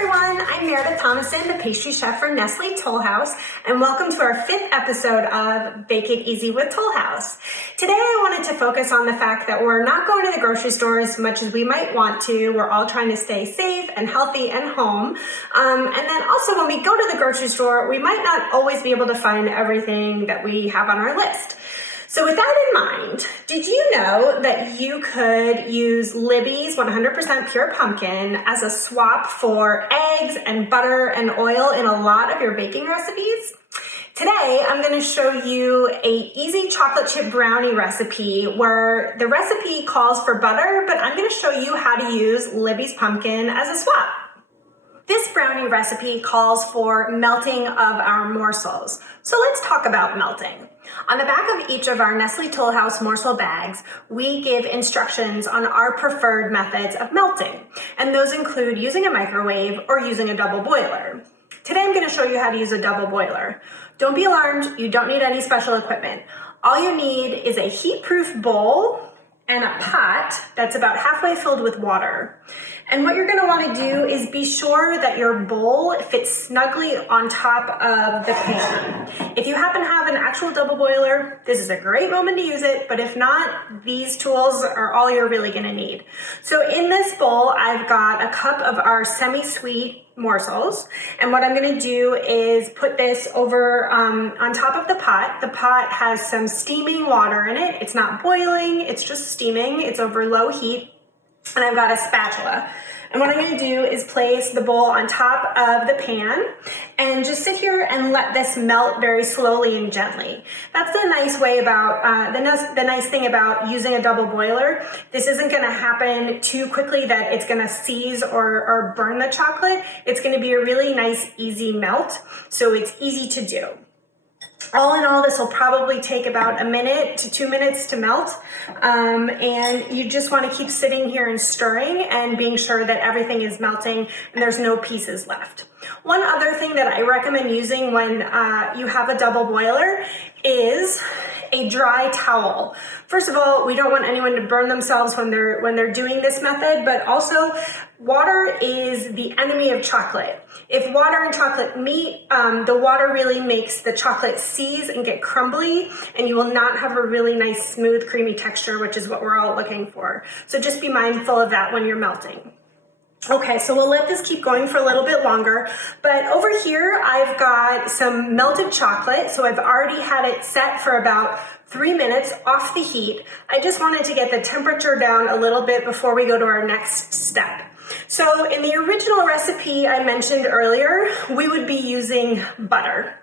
everyone, I'm Meredith Thomason, the pastry chef for Nestle Toll House, and welcome to our 5th episode of Bake It Easy with Toll House. Today I wanted to focus on the fact that we're not going to the grocery store as much as we might want to. We're all trying to stay safe and healthy and home. And then also when we go to the grocery store, we might not always be able to find everything that we have on our list. So with that in mind, did you know that you could use Libby's 100% pure pumpkin as a swap for eggs and butter and oil in a lot of your baking recipes? Today, I'm going to show you an easy chocolate chip brownie recipe where the recipe calls for butter, but I'm going to show you how to use Libby's pumpkin as a swap. This brownie recipe calls for melting of our morsels. So let's talk about melting. On the back of each of our Nestle Toll House morsel bags, we give instructions on our preferred methods of melting. And those include using a microwave or using a double boiler. Today I'm going to show you how to use a double boiler. Don't be alarmed, you don't need any special equipment. All you need is a heat-proof bowl and a pot that's about halfway filled with water. And what you're gonna wanna do is be sure that your bowl fits snugly on top of the pan. If you happen to have an actual double boiler, this is a great moment to use it, but if not, these tools are all you're really gonna need. So in this bowl, I've got a cup of our semi-sweet morsels, and what I'm gonna do is put this over on top of the pot. The pot has some steaming water in it. It's not boiling, it's just steaming. It's over low heat. And I've got a spatula. And what I'm going to do is place the bowl on top of the pan and just sit here and let this melt very slowly and gently. That's the nice way about, the nice thing about using a double boiler. This isn't going to happen too quickly that it's going to seize or burn the chocolate. It's going to be a really nice, easy melt. So it's easy to do. All in all, this will probably take about 1 minute to 2 minutes to melt. And you just want to keep sitting here and stirring and being sure that everything is melting and there's no pieces left. One other thing that I recommend using when you have a double boiler is a dry towel. First of all, we don't want anyone to burn themselves when they're doing this method, but also water is the enemy of chocolate. If water and chocolate meet, the water really makes the chocolate seize and get crumbly, and you will not have a really nice, smooth, creamy texture, which is what we're all looking for. So just be mindful of that when you're melting. Okay, so we'll let this keep going for a little bit longer, but over here I've got some melted chocolate, so I've already had it set for about 3 minutes off the heat. I just wanted to get the temperature down a little bit before we go to our next step. So in the original recipe I mentioned earlier, we would be using butter.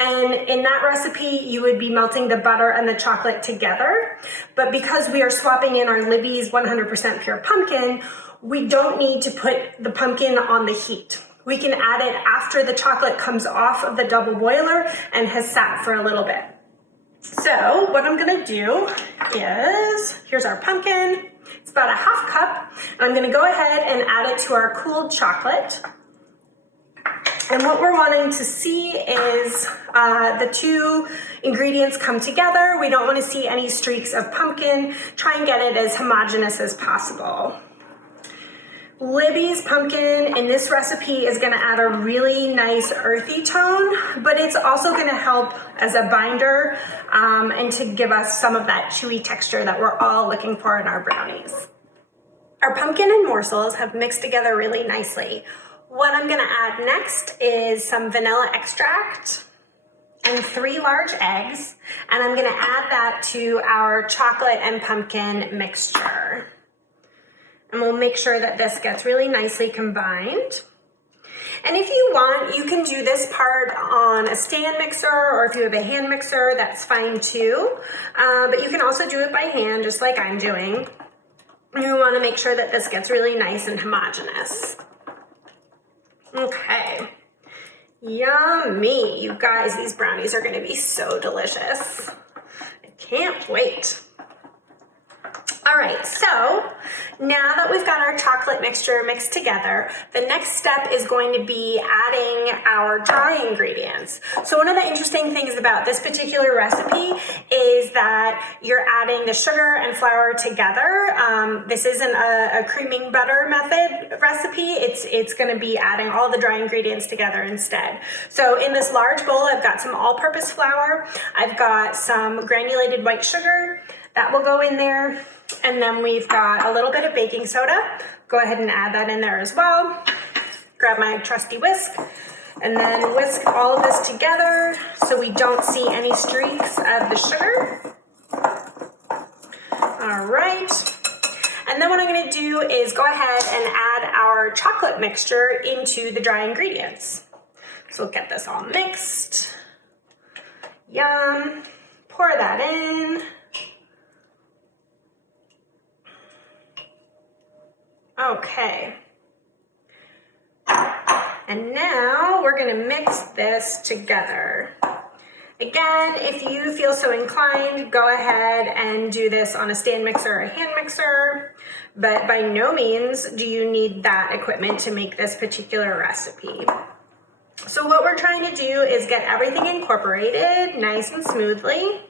And in that recipe, you would be melting the butter and the chocolate together. But because we are swapping in our Libby's 100% pure pumpkin, we don't need to put the pumpkin on the heat. We can add it after the chocolate comes off of the double boiler and has sat for a little bit. So what I'm gonna do is, here's our pumpkin. It's about a half cup. I'm gonna go ahead and add it to our cooled chocolate. And what we're wanting to see is the two ingredients come together. We don't want to see any streaks of pumpkin. Try and get it as homogeneous as possible. Libby's pumpkin in this recipe is going to add a really nice earthy tone, but it's also going to help as a binder and to give us some of that chewy texture that we're all looking for in our brownies. Our pumpkin and morsels have mixed together really nicely. What I'm going to add next is some vanilla extract and 3 large eggs, and I'm going to add that to our chocolate and pumpkin mixture. And we'll make sure that this gets really nicely combined. And if you want, you can do this part on a stand mixer, or if you have a hand mixer, that's fine too. But you can also do it by hand, just like I'm doing. You want to make sure that this gets really nice and homogeneous. Okay. Yummy. You guys, these brownies are going to be so delicious. I can't wait. All right, so now that we've got our chocolate mixture mixed together, the next step is going to be adding our dry ingredients. So one of the interesting things about this particular recipe is that you're adding the sugar and flour together. This isn't a creaming butter method recipe. It's going to be adding all the dry ingredients together instead. So in this large bowl, I've got some all-purpose flour. I've got some granulated white sugar. That will go in there. And then we've got a little bit of baking soda. Go ahead and add that in there as well. Grab my trusty whisk and then whisk all of this together so we don't see any streaks of the sugar. All right. And then what I'm going to do is go ahead and add our chocolate mixture into the dry ingredients. So we'll get this all mixed. Yum. Pour that in. Okay, and now we're going to mix this together. Again, if you feel so inclined, go ahead and do this on a stand mixer or a hand mixer, but by no means do you need that equipment to make this particular recipe. So what we're trying to do is get everything incorporated nice and smoothly.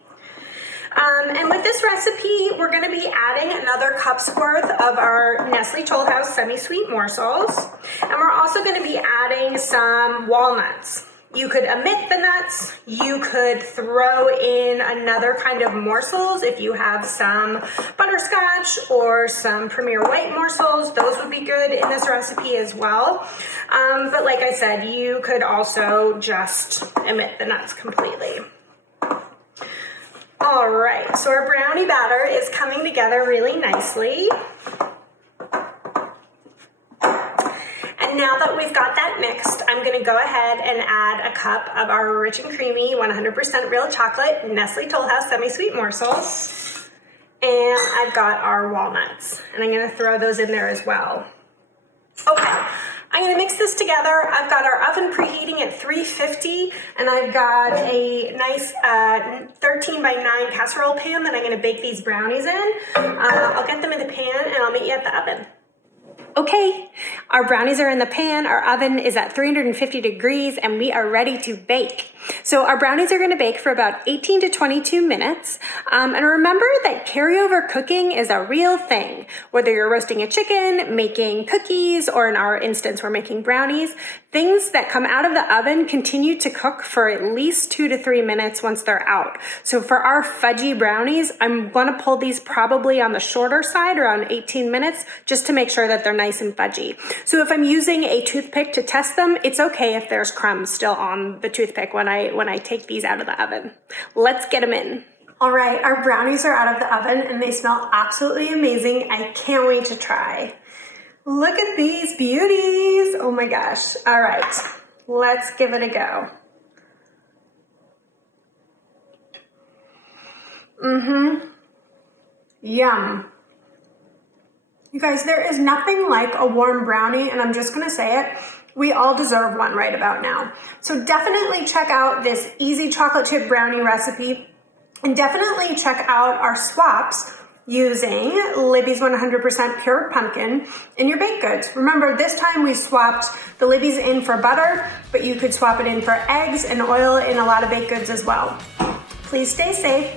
And with this recipe, we're going to be adding another cup's worth of our Nestle Toll House semi-sweet morsels. And we're also going to be adding some walnuts. You could omit the nuts. You could throw in another kind of morsels if you have some butterscotch or some Premier White morsels. Those would be good in this recipe as well. But like I said, you could also just omit the nuts completely. All right, so our brownie batter is coming together really nicely. And now that we've got that mixed, I'm gonna go ahead and add a cup of our rich and creamy 100% real chocolate Nestle Toll House semi-sweet morsels. And I've got our walnuts, and I'm gonna throw those in there as well. Okay. I'm going to mix this together. I've got our oven preheating at 350, and I've got a nice 13 by 9 casserole pan that I'm going to bake these brownies in. I'll get them in the pan, and I'll meet you at the oven. Okay, our brownies are in the pan, our oven is at 350 degrees, and we are ready to bake. So our brownies are gonna bake for about 18 to 22 minutes. And remember that carryover cooking is a real thing. Whether you're roasting a chicken, making cookies, or in our instance, we're making brownies, things that come out of the oven continue to cook for at least 2 to 3 minutes once they're out. So for our fudgy brownies, I'm gonna pull these probably on the shorter side, around 18 minutes, just to make sure that they're nice and fudgy. So if I'm using a toothpick to test them, it's okay if there's crumbs still on the toothpick when I take these out of the oven. Let's get them in. All right, our brownies are out of the oven and they smell absolutely amazing. I can't wait to try. Look at these beauties. Oh my gosh. All right, let's give it a go. Yum. You guys, there is nothing like a warm brownie, and I'm just gonna say it, we all deserve one right about now. So definitely check out this easy chocolate chip brownie recipe, and definitely check out our swaps using Libby's 100% pure pumpkin in your baked goods. Remember, this time we swapped the Libby's in for butter, but you could swap it in for eggs and oil in a lot of baked goods as well. Please stay safe,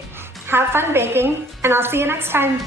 have fun baking, and I'll see you next time.